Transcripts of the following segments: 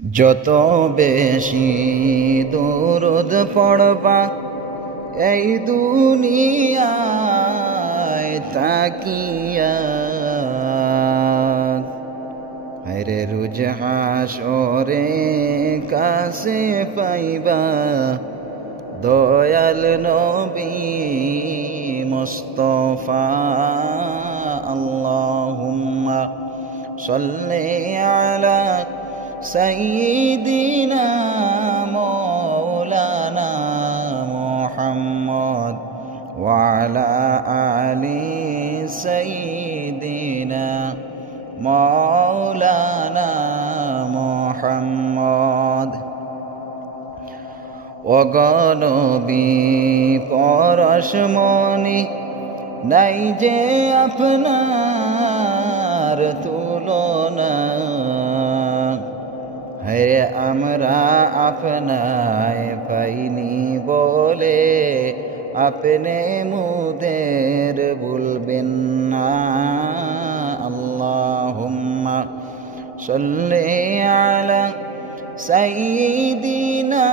যত বেশি দরুদ পড়বা এই দুনিয়ায় তাকিয়া, হায়রে রোজ হাসরে কাছে পাইবা দয়াল নবী মুস্তাফা। আল্লাহুম্মা সাল্লি আলা সাইয়্যিদিনা মাওলানা মুহাম্মদ ওয়া আলা আলি সাইয়্যিদিনা মাওলানা মুহাম্মদ। ও নবী পরশমণি নাই যে আপনার তুলনা, হে আমরা আপনায় পাইনি বলে আপনি মুদের বলবেন না। আল্লাহুম্মা সাল্লি আলা সাইয়্যিদিনা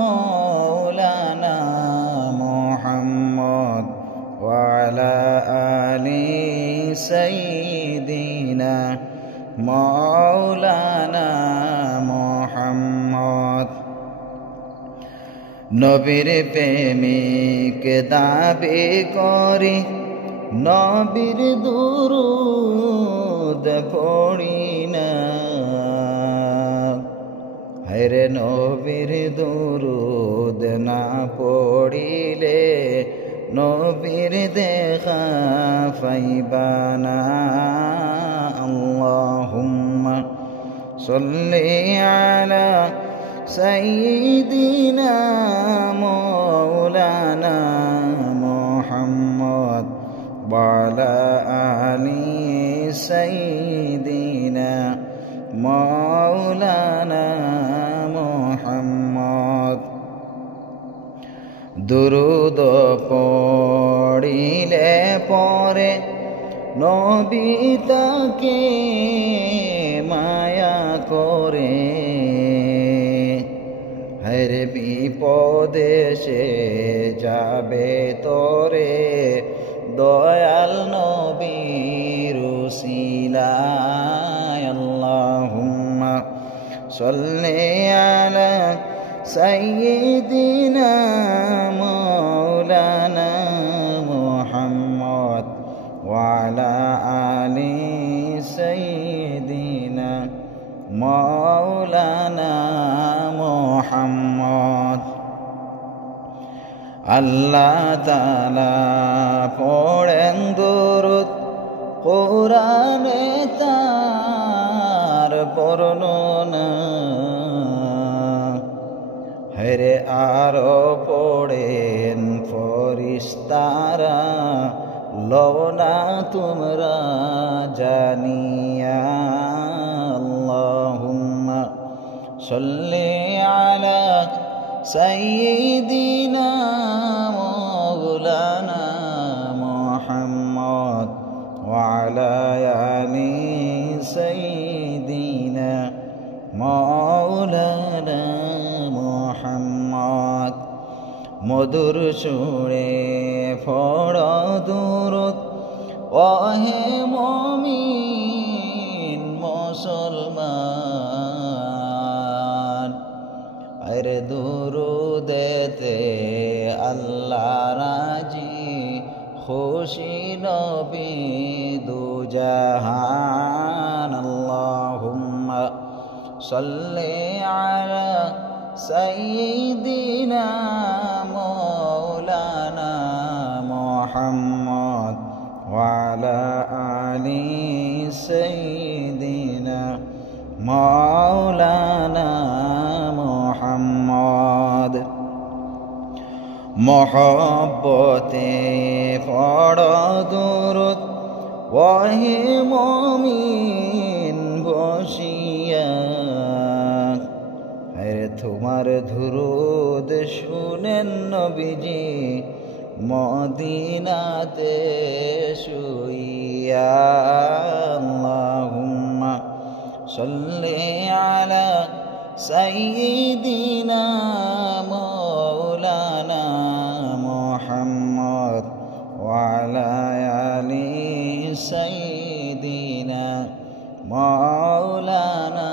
মাওলানা মুহাম্মদ ওয়া আলা আলি সাইয়্যিদিনা মাওলানা মুহাম্মদ। নবীর প্রেমিক দাবি করি নবীর দুরূদ পড়ি না, হায়রে নবীর দুরূদ না পড়িলে নবীর দেখা পাইবা না। আল্লাহুম্মা সাল্লি আলা সাইয়্যিদিনা মাওলানা মুহাম্মদ ওয়া আলা আলি সাইয়্যিদিনা মাওলানা মুহাম্মদ। দুরূদ পড়িলে পরে নবী তাকে মায়া করে, হায়রে বিপদে সে যাবে তরে দয়াল নবীর উসিলায়। আল্লাহুম্মা সাল্লি আলা সাইয়্যিদিনা মাওলানা মুহাম্মদ ওয়া আলা আলি সাইয়্যিদিনা মাওলানা মুহাম্মদ। আল্লাহ তাআলা পড়েন দুরূদ কোরআনে তার বর্ণনা, হায়রে আরো পড়েন ফেরেশতারা লওনা তোমরা জানিয়া। আল্লাহুম্মা সাল্লি আলা সাইয়্যিদিনা মাওলানা মুহাম্মদ ওয়া আলা আলি সাইয়্যিদিনা মাওলানা মুহাম্মদ। মধুর সুরে পড়ো দুরূদ ওহে মুমিন মুসলমান, আরে দুরূদেতে আল্লাহ রাজি খুশি নবী দুজাহান। আল্লাহুম্মা সাল্লি আলা সাইয়্যিদিনা মাওলানা মুহাম্মদ ওয়া আলা আলি সাইয়্যিদিনা মাওলানা মুহাম্মদ। মহব্বতে পড়ো দুরূদ ওহে মুমিন বসিয়া, হায়রে তোমার দুরূদ শুনেন নবীজি মদিনাতে শুইয়া। আল্লাহুম্মা সাল্লি আলা সাইয়্যিদিনা মাওলানা মুহাম্মদ ওয়া আলা আলি সাইয়্যিদিনা মাওলানা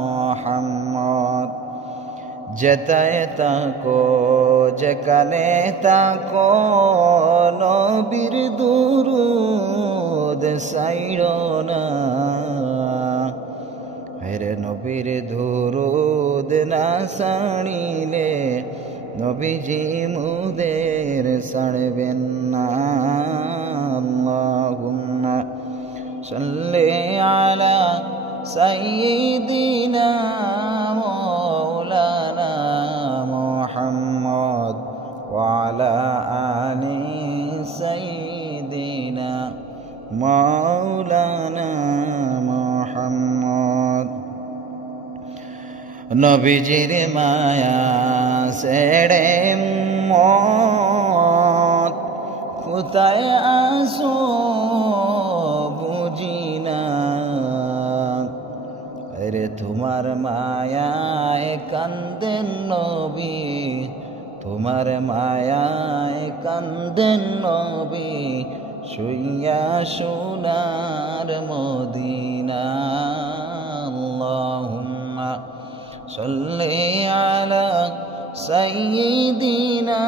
মুহাম্মদ। যেথায় থাকো যেখানে থাকো নবীর দুরূদ ছাইড়ো না। হেরে নবীর দুরূদ না ছাড়িলে নবীজি মুদের ছাড়বেন না। আল্লাহুম্মা সাল্লি আলা সাইয়্যিদিনা মাওলানা মুহাম্মদ ওয়া আলা আলি সাইয়্যিদিনা মাওলানা মুহাম্মদ। নবীজির মায়া ছেড়ে উম্মত কোথায় আসো বুঝি না। আরে তোমার মায়ায় কান্দেন নবী, তোমার মায়ায় কান্দেন নবী শুইয়া সোনার মদিনা। আল্লাহুম্মা সাল্লি আলা সাইয়্যিদিনা